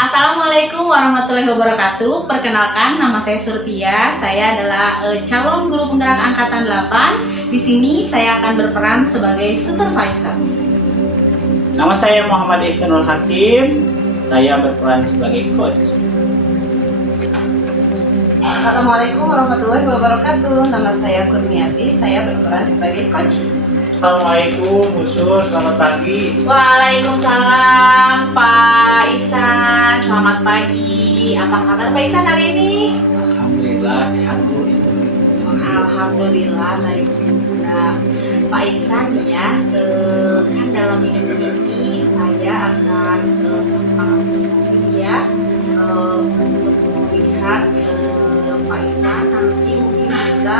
Assalamualaikum warahmatullahi wabarakatuh. Perkenalkan, nama saya Surtia. Saya adalah calon guru penggerak angkatan 8. Di sini saya akan berperan sebagai supervisor. Nama saya Muhammad Ihsanul Hakim. Saya berperan sebagai coach. Assalamualaikum warahmatullahi wabarakatuh. Nama saya Kurniati. Saya berperan sebagai coach. Assalamualaikum, Busur. Selamat pagi. Waalaikumsalam Pak Ihsan. Selamat pagi. Apa kabar Pak Ihsan hari ini? Alhamdulillah sehat Bu. Alhamdulillah baik juga. Pak Ihsan ya, kan dalam minggu ini saya akan mengobservasi dia untuk melihat Pak Ihsan nanti mungkin bisa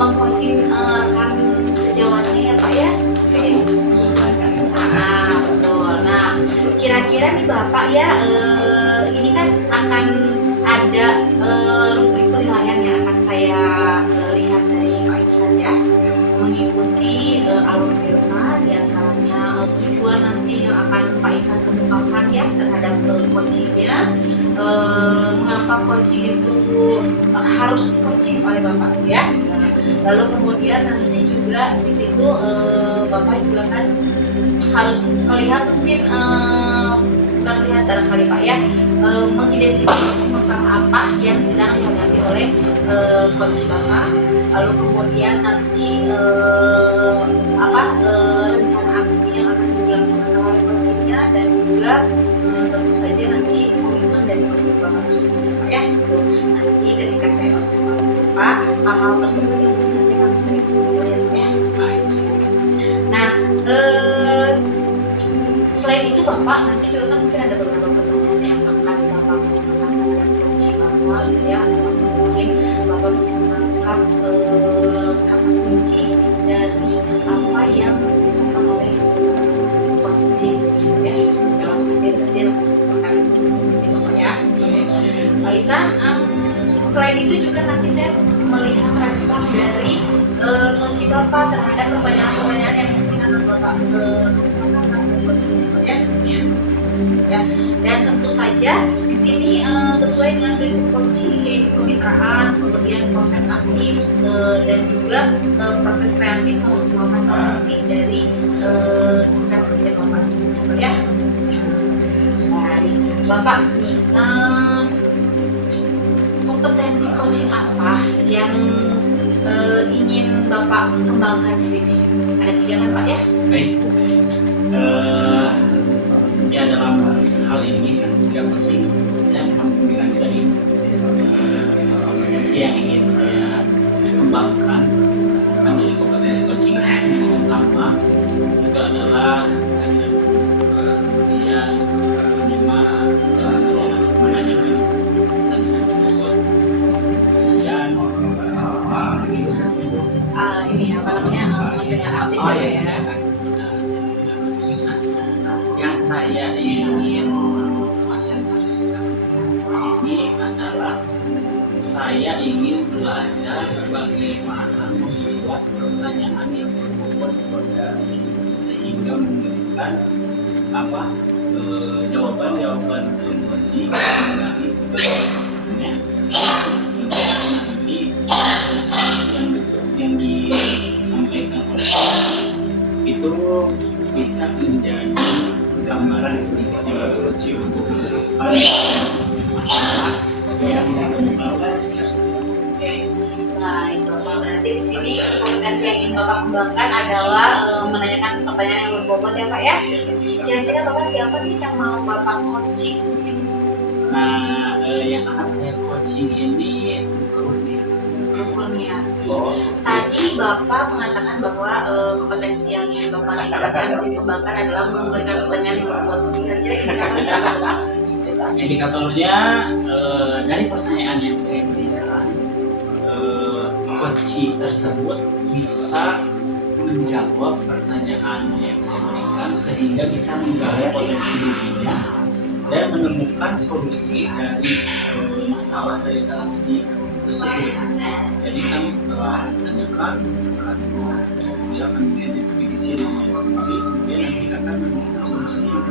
mengcoaching rekan sejawatnya ya Pak ya. Nah betul. Nah kira-kira nih Bapak ya, ini kan akan ada rubrik penilaian yang akan saya lihat dari Pak Ihsan ya, mengikuti alur firma diantaranya tujuan nanti yang akan Pak Ihsan kemukakan ya terhadap coachingnya, mengapa coaching itu harus di coaching oleh Bapak ya. Lalu kemudian nanti juga di situ Bapak juga kan harus melihat mungkin bukan melihat barangkali Pak ya, mengidentifikasi masalah apa yang sedang dihadapi oleh coach Bapak. Lalu kemudian nanti rencana aksi yang akan dilaksanakan oleh coachnya, dan juga tentu saja nanti komitmen dari coach Bapak tersebut Pak ya. Itu nanti ketika saya observasi Bapak, hal-hal tersebut yang nanti akan saya kemudian ya. Nah, selain itu Bapak nanti juga kan mungkin ada beberapa pertanyaan yang akan Bapak menggunakan dengan coach Bapak gitu ya, atau mungkin Bapak bisa menangkap kata kunci dari apa yang diucapkan oleh coach di sini ya, dalam hadir perkara ini Bapak ya. Pak Ihsan, selain itu juga nanti saya melihat respon dari coach Bapak terhadap pertanyaan-pertanyaan yang mungkin akan Bapak ya. Dan tentu saja di sini sesuai dengan prinsip coaching yaitu kemitraan, kemudian proses aktif dan juga proses kreatif memaksimalkan potensi dari rekan kerja Bapak di sini ya. Baik, Bapak nih, kompetensi coaching apa yang ingin Bapak kembangkan di sini? Ada 3 kan Pak ya? Baik. Ya dalam hal ini kan juga coaching, saya mengambil dari kompetensi yang ingin saya kembangkan. Dari kompetensi coaching yang pertama itu adalah kemudian manajemen dan kemudian Ini apa namanya, mendengar aktif ya. Yang saya ingin konsentrasikan ini adalah saya ingin belajar bagaimana membuat pertanyaan yang berbobot sehingga memberikan jawaban-jawaban kunci dari pertanyaannya. Nanti yang disampaikan oleh itu bisa menjadi gambaran sedikitnya berkunci untuk masalah yang dikembangkan. Nah itu Bapak, berarti di sini kompetensi yang ingin Bapak kembangkan adalah menanyakan pertanyaan yang berbobot ya Pak ya. Kira-kira Bapak siapa nih yang mau Bapak coaching di sini? Nah, yang akan saya coaching ini Kurniati. Tadi Bapak mengatakan bahwa kompetensi yang ingin Bapak tingkatkan di sini kembangkan adalah memberikan pertanyaan yang berbobot. Kira-kira apa? Indikatornya dari pertanyaan yang saya berikan, coach tersebut bisa menjawab pertanyaan yang saya berikan sehingga bisa menggali potensi dirinya dan menemukan solusi dari masalah dari dalam si tersebut. Jadi kami setelah menanyakan dia akan mengidentifikasi dirinya sendiri, kemudian nanti akan menemukan solusi yang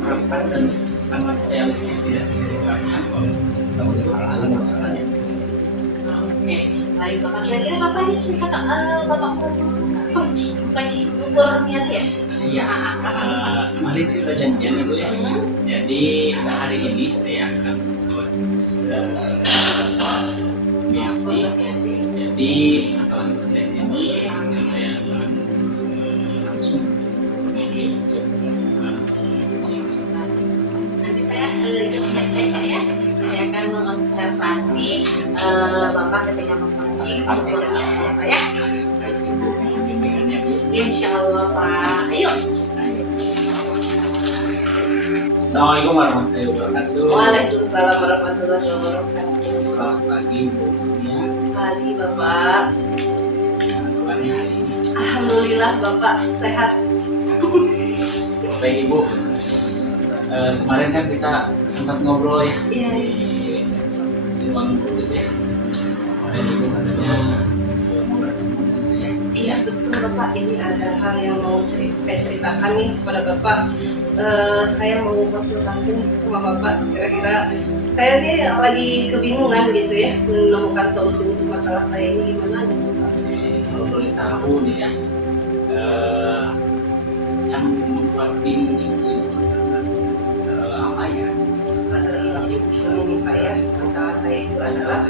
harapan dan sangat realistis ya bisa diterapkan oleh pencipta masalahnya. Oke, baik Bapak. Kira-kira kapan nih kata Bapak mau kunci ukur niat ya? Iya, kemarin sih udah janjian ya Bu ya. Jadi hari ini saya akan jadi setelah selesai sini saya akan langsung memilih untuk Nanti saya ikut cek ya. Saya akan mengobservasi Bapak ketika memancing ukurnya ya Pak ya. bimbingannya Bu. Insya Allah Pak. Ayo. Assalamualaikum warahmatullahi wabarakatuh. Waalaikumsalam warahmatullahi wabarakatuh. Selamat pagi Bu. Pagi Bapak. Kabarnya hari ini. Alhamdulillah Bapak sehat. Baik Ibu. Kemarin kan kita sempat ngobrol ya Iya. di ruang guru gitu ya. Kemarin Ibu katanya mau bertemu dengan saya. Iya betul Bapak, ini ada hal yang mau saya ceritakan nih kepada Bapak. Saya mau konsultasi nih sama Bapak. Kira-kira saya nih lagi kebingungan gitu ya menemukan solusi untuk masalah saya ini gimana gitu Pak. Kalau boleh tahu nih ya, yang membuat bingung itu apa ya? Jadi begini nih Pak ya, masalah saya itu adalah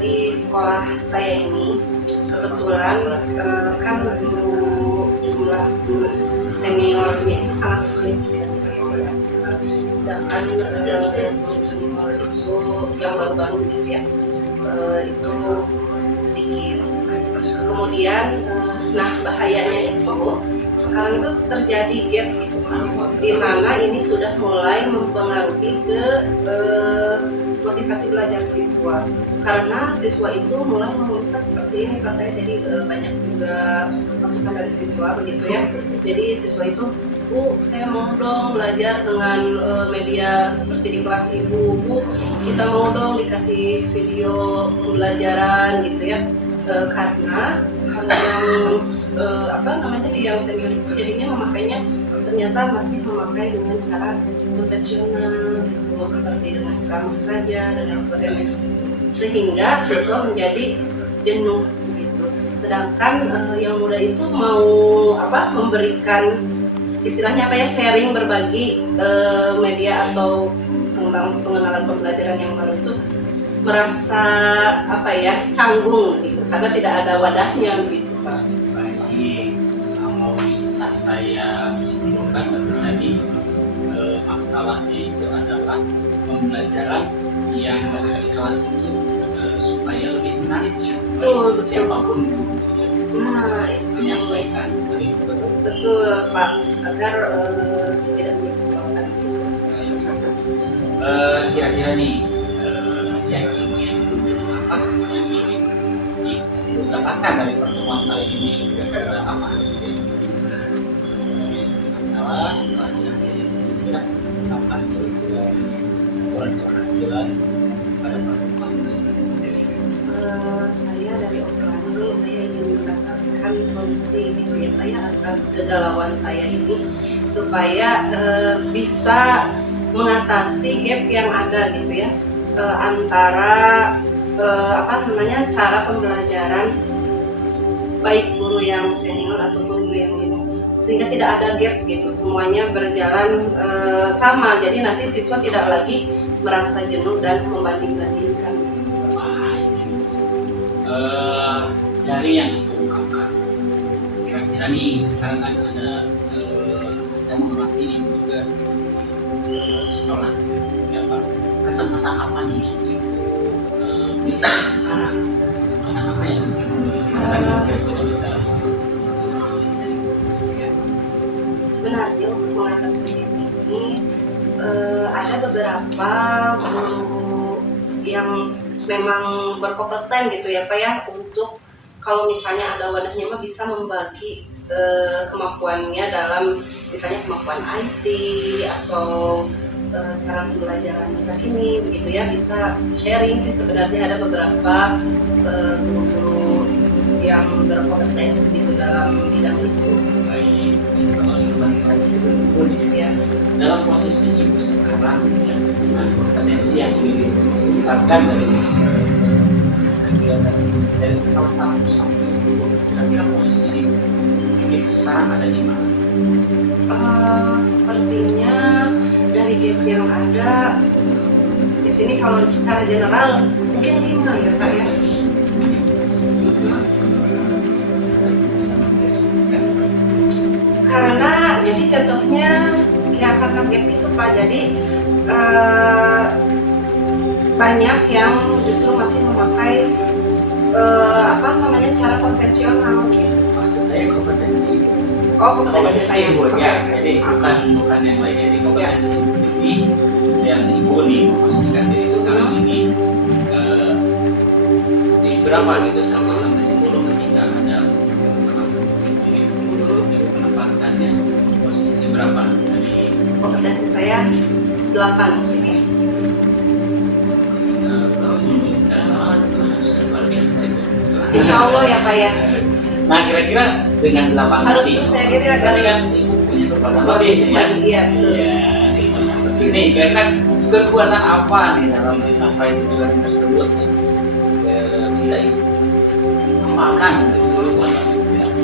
di sekolah saya ini kebetulan kan jumlah seniornya itu sangat sedikit ya. Sedangkan junior itu yang baru-baru gitu ya itu sedikit. Kemudian nah bahayanya itu sekarang itu terjadi gap gitu di mana ini sudah mulai mempengaruhi ke motivasi belajar siswa, karena siswa itu mulai mengeluhkan seperti ini Pak saya, jadi banyak juga masukan dari siswa begitu ya. Jadi siswa itu, Bu, saya mau dong belajar dengan media seperti di kelas Ibu, Bu, kita mau dong dikasih video pembelajaran gitu ya. Karena yang apa namanya yang senior itu jadinya memakainya ternyata masih memakai dengan cara konvensional gitu, seperti dengan ceramah saja dan lain sebagainya, sehingga siswa menjadi jenuh gitu. Sedangkan yang muda itu mau apa memberikan istilahnya apa ya, sharing, berbagi media atau pengenalan pembelajaran yang baru itu merasa apa ya, canggung gitu karena tidak ada wadahnya gitu Pak. Baik, kalau bisa saya simpulkan tadi masalahnya itu adalah pembelajaran yang dari kelas itu supaya lebih menarik ya. Betul, Siapapun Nah itu menyampaikan seperti itu. betul Pak, agar tidak menyesatkan gitu. Kira-kira nih yang ingin apa yang ingin didapatkan dari pertemuan kali ini kira-kira apa? Masalah setelahnya kira apa sih keberhasilan pada pertemuan ini? Saya dari obrolan ini saya ingin mendapatkan solusi gitu ya Pak ya atas kegalauan saya ini, supaya bisa mengatasi gap yang ada gitu ya antara apa namanya cara pembelajaran baik guru yang senior ataupun guru yang junior, sehingga tidak ada gap gitu, semuanya berjalan sama, jadi nanti siswa tidak lagi merasa jenuh dan membanding-bandingkan. Dari yang diungkapkan kira-kira nih sekarang kan ada kita mengamati juga sekolah apa kesempatan apa nih yang ibu miliki sekarang, kesempatan apa yang ibu miliki sekarang yang kira-kira bisa Sebenarnya untuk mengatasi ini ada beberapa guru yang memang berkompeten gitu ya Pak ya, untuk kalau misalnya ada wadahnya mah bisa membagi kemampuannya dalam misalnya kemampuan IT atau cara pembelajaran masa kini begitu ya, bisa sharing sih. Sebenarnya ada beberapa guru-guru yang berkompetensi gitu dalam bidang itu. baik kalau dibandingkan dulu Ya. dalam posisi ibu sekarang ya, dengan kompetensi yang ingin ditingkatkan dari skala 1 sampai 10, kira-kira posisi ibu itu sekarang ada di mana? Sepertinya dari gap yang ada di sini kalau secara general mungkin 5 ya Kak ya. Karena jadi contohnya ya karena gap itu Pak, jadi banyak yang justru masih memakai apa namanya cara konvensional gitu. Maksud saya kompetensi ibu. Oh, kompetensi saya. Ibu Oke, ya, oke. jadi bukan yang lain, jadi kompetensi ibu ini yang ibu nih memposisikan diri sekarang ini di berapa gitu 1 sampai 10 ketika ada masalah ini ibu menempatkannya posisi berapa dari Kompetensi saya 8 mungkin ya. sudah luar biasa itu. Insya Allah ya Pak ya. Nah kira-kira dengan 8 Harus lebih, percaya diri agar tadi kan ibu punya kekuatan lebih lebih ya. lagi iya betul. Iya, ini kira-kira kekuatan apa nih dalam mencapai tujuan tersebut nih? Bisa ibu kembangkan kekuatan seperti apa?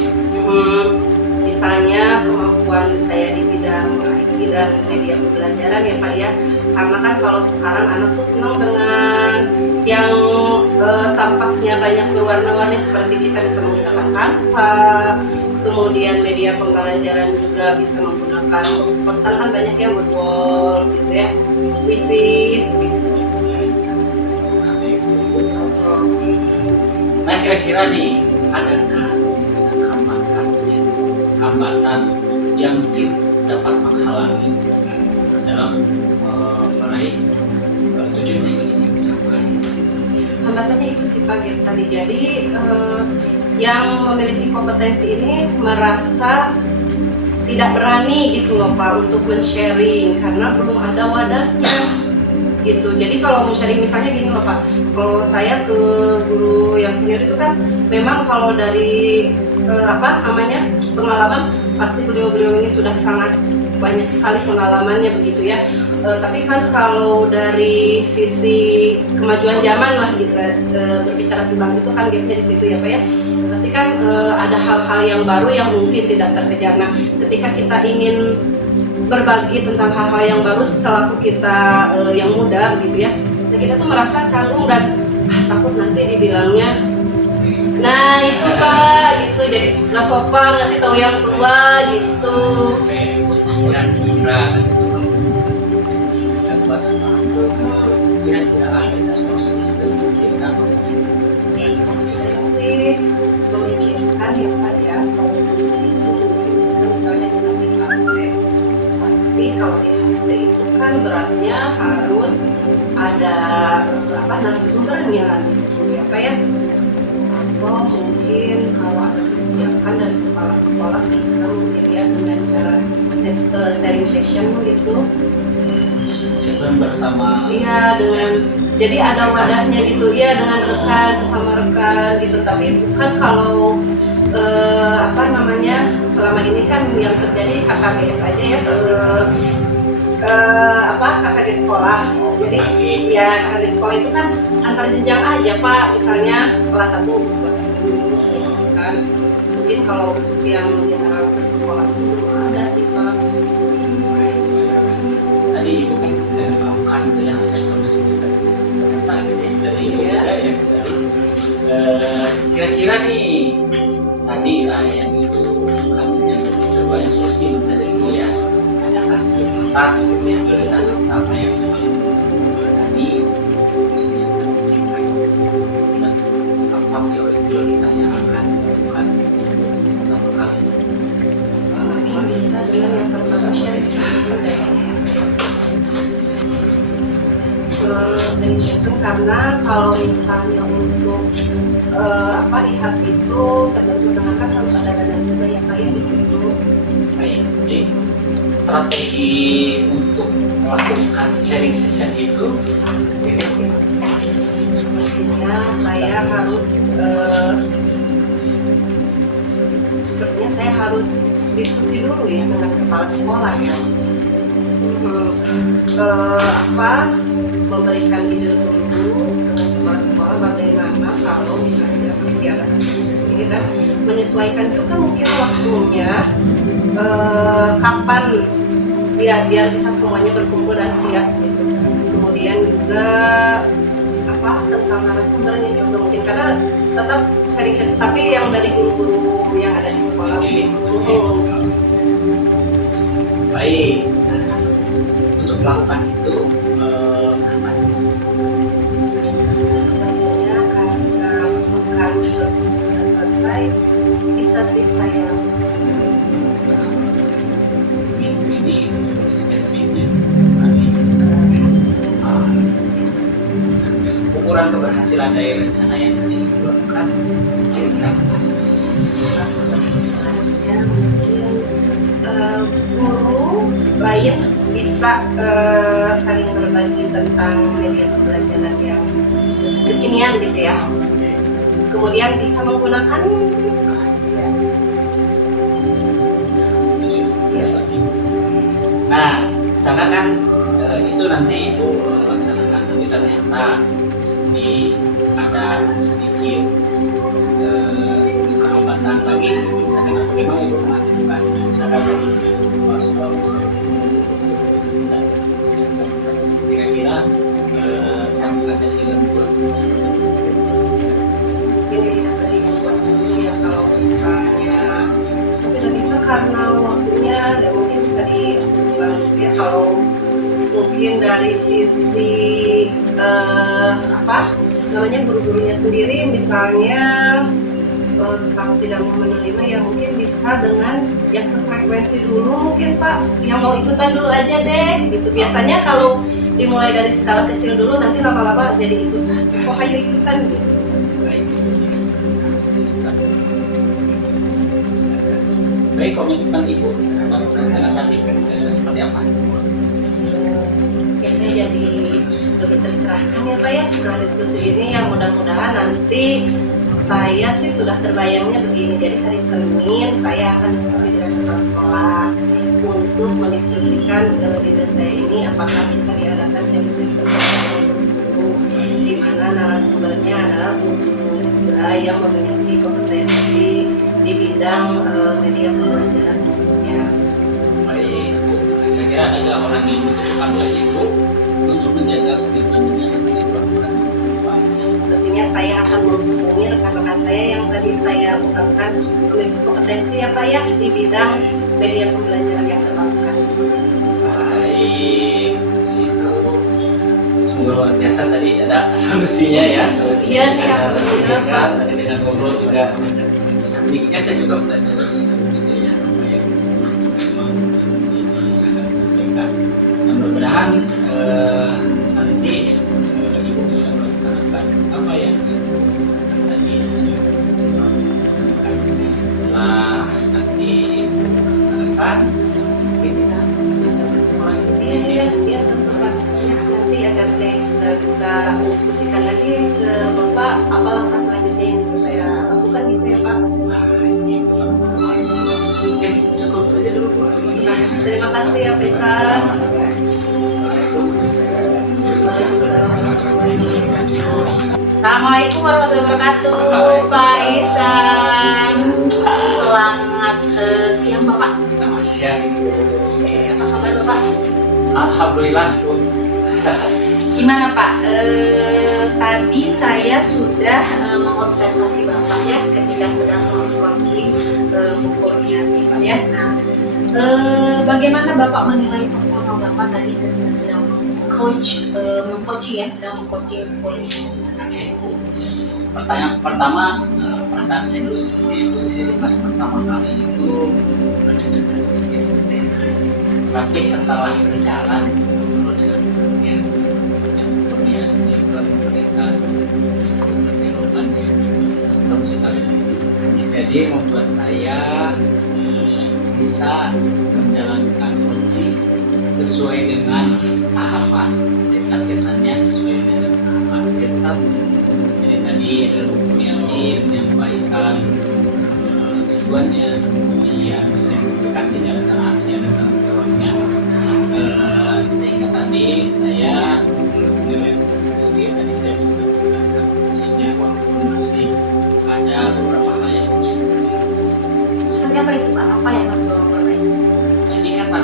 Misalnya kemampuan saya di bidang IT dan media pembelajaran ya Pak ya, karena kan kalau sekarang anak tuh senang dengan yang tampaknya banyak berwarna-warni, seperti kita bisa menggunakan Canva, kemudian media pembelajaran juga bisa menggunakan poster kan banyak ya, Word gitu ya, Quizzes gitu. Nah kira-kira nih adakah hambatan yang mungkin dapat menghalangi dalam meraih tujuan yang ingin dicapai? Hambatannya itu sih Pak Gap tadi, jadi yang memiliki kompetensi ini merasa tidak berani gitu loh Pak untuk men-sharing karena belum ada wadahnya gitu. Jadi kalau mau sharing misalnya gini loh Pak, kalau saya ke guru yang senior itu kan memang kalau dari apa namanya pengalaman pasti beliau-beliau ini sudah sangat banyak sekali pengalamannya begitu ya. Tapi kan kalau dari sisi kemajuan zaman lah gitu berbicara tentang itu kan gapnya di situ ya Pak ya. Pasti kan ada hal-hal yang baru yang mungkin tidak terkejar. Nah, ketika kita ingin berbagi tentang hal-hal yang baru selaku kita yang muda begitu ya, nah kita tuh merasa canggung dan takut nanti dibilangnya. Nah itu Pak gitu, jadi nggak sopan ngasih tahu yang tua gitu. Kira-kira ada solusi kita Saya sih memikirkan ya Pak ya, kalau solusi itu mungkin bisa misalnya dengan di HP. Tapi kalau di HP itu kan beratnya harus ada apa narasumbernya gitu ya Pak ya. Atau mungkin kalau ada kebijakan dari kepala sekolah bisa mungkin ya dengan cara sharing session gitu. Sharing bersama. Iya dengan jadi ada wadahnya gitu ya dengan rekan sesama rekan gitu. Tapi bukan kalau apa namanya selama ini kan yang terjadi KKBS aja ya apa KKG sekolah. Jadi ya KKG sekolah itu kan antar jenjang aja Pak, misalnya kelas 1 kelas 1 gitu kan. Mungkin kalau untuk yang generasi sekolah itu belum ada sih Pak. Tadi ibu kan melakukan itu yang ada solusi juga ternyata gitu ya dari ibu juga ya. Kira-kira nih tadi yang itu kan yang coba yang solusi menurut dari ibu ya, adakah prioritas gitu ya, prioritas utama yang tadi solusi yang terpikirkan dan apa prioritas yang akan dilakukan pertama kali? Mungkin bisa dengan yang pertama sharing session sharing session karena kalau misalnya untuk apa IHAT itu tertentu dengan kan harus ada dana juga yang kayak di situ. Baik, jadi strategi untuk melakukan sharing session itu Sepertinya saya harus sepertinya saya harus diskusi dulu ya dengan kepala sekolah ya. Memberikan ide dulu dengan kepala sekolah bagaimana kalau misalnya diadakan khusus ini dan menyesuaikan juga mungkin waktunya kapan biar bisa semuanya berkumpul dan siap gitu. Kemudian juga tentang narasumbernya juga mungkin karena tetap sharing sesi tapi yang dari guru-guru yang ada di sekolah mungkin. Baik, untuk melakukan itu apa? Sebenarnya karena pekan sudah selesai bisa sih saya minggu ini spesifiknya ukuran keberhasilan dari rencana yang tadi dilakukan kira-kira keberhasilannya mungkin guru lain bisa saling berbagi tentang media pembelajaran yang kekinian gitu ya. Kemudian bisa menggunakan nah, misalkan kan itu nanti ibu laksanakan, tapi ternyata ada sedikit hambatan lagi, misalkan bagaimana ibu mengantisipasi, misalkan tadi soal sisi kira-kira ada sih ini tadi ya kalau misalnya tidak bisa karena waktunya dan mungkin bisa diulang ya kalau mungkin dari sisi guru-gurunya sendiri misalnya tetap tidak mau menerima ya mungkin bisa dengan yang sefrekuensi dulu mungkin Pak yang mau ikutan dulu aja deh gitu. Biasanya kalau dimulai dari skala kecil dulu nanti lama-lama jadi ikut kok ayo ikutan gitu. Baik, komitmen ibu terhadap rencana tadi seperti apa? Biasanya jadi lebih tercerahkan ya Pak ya setelah diskusi ini yang mudah-mudahan nanti saya sih sudah terbayangnya begini. Jadi hari Senin saya akan diskusi dengan kepala sekolah untuk mendiskusikan ide saya ini apakah bisa diadakan sharing session di mana narasumbernya adalah guru yang memiliki kompetensi di bidang media pembelajaran khususnya. Baik, kira-kira ada orang yang membutuhkan oleh ibu untuk menjaga komitmennya yang tadi dilakukan. Sepertinya saya akan menghubungi rekan-rekan saya yang tadi saya ungkapkan memiliki kompetensi ya Pak ya di bidang media pembelajaran yang terbarukan. Baik, sungguh luar biasa tadi ada solusinya ya. Iya, tadi dengan ngobrol juga sedikitnya saya juga belajar gitu ya apa yang akan disampaikan. Dan mudah-mudahan nanti ibu bisa melaksanakan apa yang ibu laksanakan tadi sesuai dengan setelah nanti melaksanakan kita bisa Iya tentu Pak. Ya, nanti agar saya juga bisa mendiskusikan lagi ke Bapak apa langkah selanjutnya yang bisa saya lakukan gitu ya Pak. Cukup saja dulu. Terima kasih ya Faisal. Assalamualaikum warahmatullahi wabarakatuh, Pak Isan. Selamat siang Bapak. Selamat siang. Apa kabar Bapak? Alhamdulillah Bu. Gimana Pak? Tadi saya sudah mengobservasi Bapak ya ketika sedang coaching bukunya Pak ya. Nah, bagaimana Bapak menilai performa Bapak tadi ketika sedang mengcoaching bukunya? Oke. Pertanyaan pertama, perasaan saya dulu seperti itu. Jadi pas pertama kali itu deg-degan sedikit. Tapi setelah berjalan kemudian juga memberikan jawaban yang sebelum sekali. Jadi membuat saya bisa menjalankan coaching sesuai dengan tahapan. Jadi targetannya sesuai dengan tahapan kita. Jadi tadi buku yang menyampaikan tujuannya, kemudian aplikasinya, rencana aksinya dan tanggung jawabnya.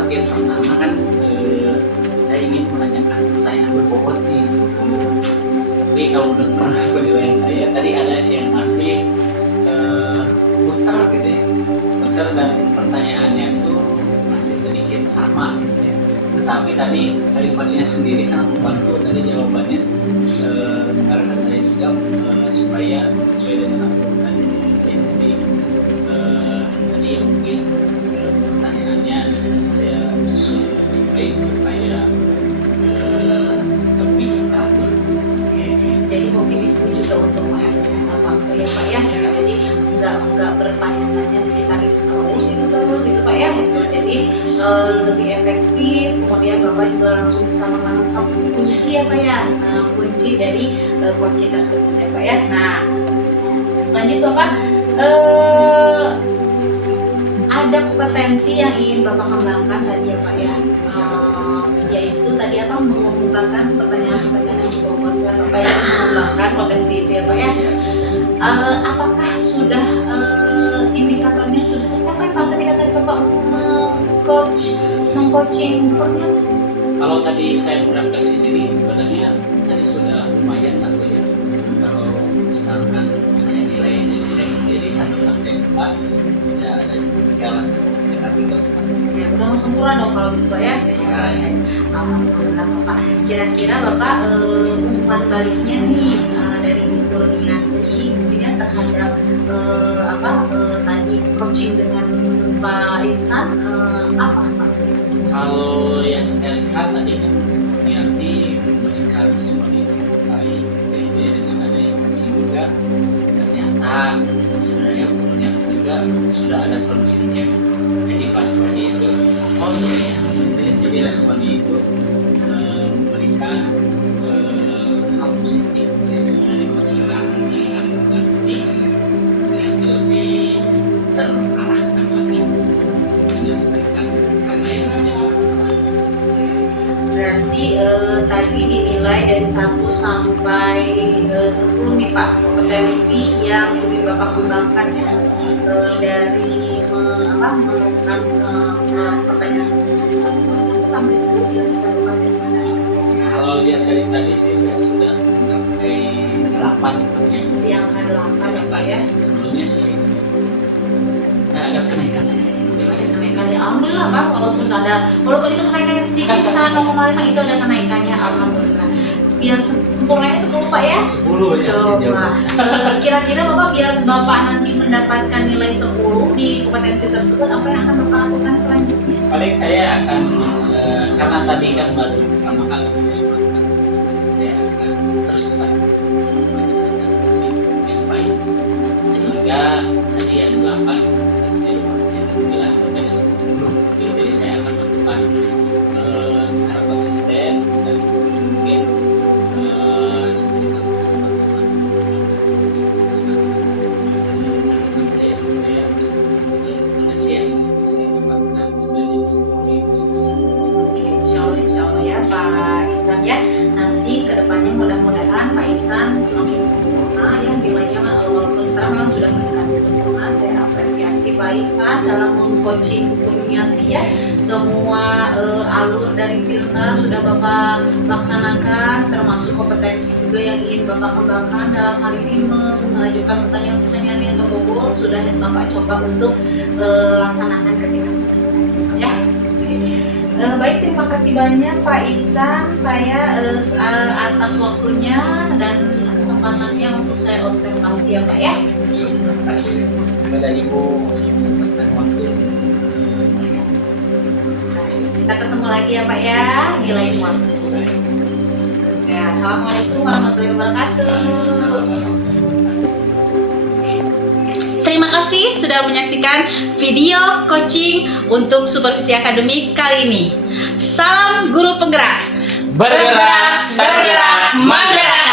bagian pertama kan saya ingin menanyakan pertanyaan berbobot nih. Tapi kalau menurut penilaian saya tadi ada yang masih muter gitu ya, muter dan pertanyaannya tuh masih sedikit sama gitu ya. Tetapi tadi dari coachnya sendiri sangat membantu tadi jawabannya. Harapan saya juga supaya sesuai dengan aturan jadi tadi mungkin pertanyaannya bisa saya susun lebih baik supaya lebih teratur. Jadi mungkin di sini juga untuk menghemat waktu ya Pak ya. Jadi nggak bertanya-tanya sekitar itu terus Pak ya. Gitu. Jadi lebih efektif. Kemudian Bapak juga langsung bisa menangkap kunci ya Pak ya. Kunci dari kunci tersebut ya Pak ya. Nah, lanjut Bapak. Ada kompetensi yang ingin Bapak kembangkan tadi ya Pak ya. Yaitu tadi apa, mengembangkan pertanyaan-pertanyaan yang berbobot Bapak ya, mengembangkan potensi itu ya Pak ya. Apakah sudah indikatornya sudah tercapai Pak ketika tadi Bapak mengcoaching Bapak? Kalau tadi saya merefleksi diri sebenarnya tadi sudah lumayan lah ya. Kalau misalkan saya nilai jadi saya sendiri 1 sampai 4 sudah ada 3 lah, dekat 3. Ya udah mau sempurna dong kalau gitu Pak ya. Alhamdulillah Bapak. Kira-kira Bapak umpan baliknya nih dari Ibu Kurniati mungkin ya terhadap tadi coaching dengan Pak Ihsan apa Pak? Kalau yang saya lihat tadi kan Kurniati memberikan respon yang sangat baik, dengan adanya coaching juga ternyata sebenarnya Kurniati juga sudah ada solusinya. Jadi pas tadi itu oh iya ya, jadi responnya itu memberikan hal positif dari coaching yang lebih terarahkan lagi menyelesaikan apa yang menjadi masalah. Berarti tadi dinilai dari 1 sampai 10 nih Pak kompetensi yang lebih Bapak kembangkan ya dari melakukan pertanyaan 1 sampai 10 kira-kira Bapak dari mana? Kalau lihat dari tadi sih saya sudah sampai 8 sepertinya. Yang ada 8 ya Pak ya. Sebelumnya sih ada kenaikan. Kenaikannya alhamdulillah Pak, walaupun itu kenaikannya sedikit misalnya 0,5 itu ada kenaikannya alhamdulillah. Biar sempurnanya 10 Pak ya. 10 ya. Coba kira-kira Bapak biar Bapak nanti mendapatkan nilai 10 di kompetensi tersebut apa yang akan Bapak lakukan selanjutnya? Paling saya akan karena tadi kan baru pertama kali saya akan terus mencari yang baik sehingga tadi yang 8 selesai yang 9 sampai dengan 10. Jadi saya akan melakukan secara konsisten dan mungkin Insya Allah ya Pak Ihsan ya. Nanti kedepannya mudah-mudahan Pak Ihsan semakin sempurna ya nilainya, walaupun sekarang memang sudah mendekati sempurna. Saya apresiasi Pak Ihsan dalam mengcoaching Kurniati ya. Semua alur dari Tirta sudah Bapak laksanakan, termasuk kompetensi juga yang ingin Bapak kembangkan dalam hal ini mengajukan pertanyaan-pertanyaan yang berbobot sudah Bapak coba untuk laksanakan ketika coaching ya. Baik, terima kasih banyak Pak Ihsan saya atas waktunya dan kesempatannya untuk saya observasi ya Pak ya. Terima kasih kepada Ibu yang memberikan waktu. Kita ketemu lagi ya Pak ya di lain waktu. Ya, assalamualaikum warahmatullahi wabarakatuh. Terima kasih sudah menyaksikan video coaching untuk supervisi akademik kali ini. Salam guru penggerak. Bergerak, Menggerak.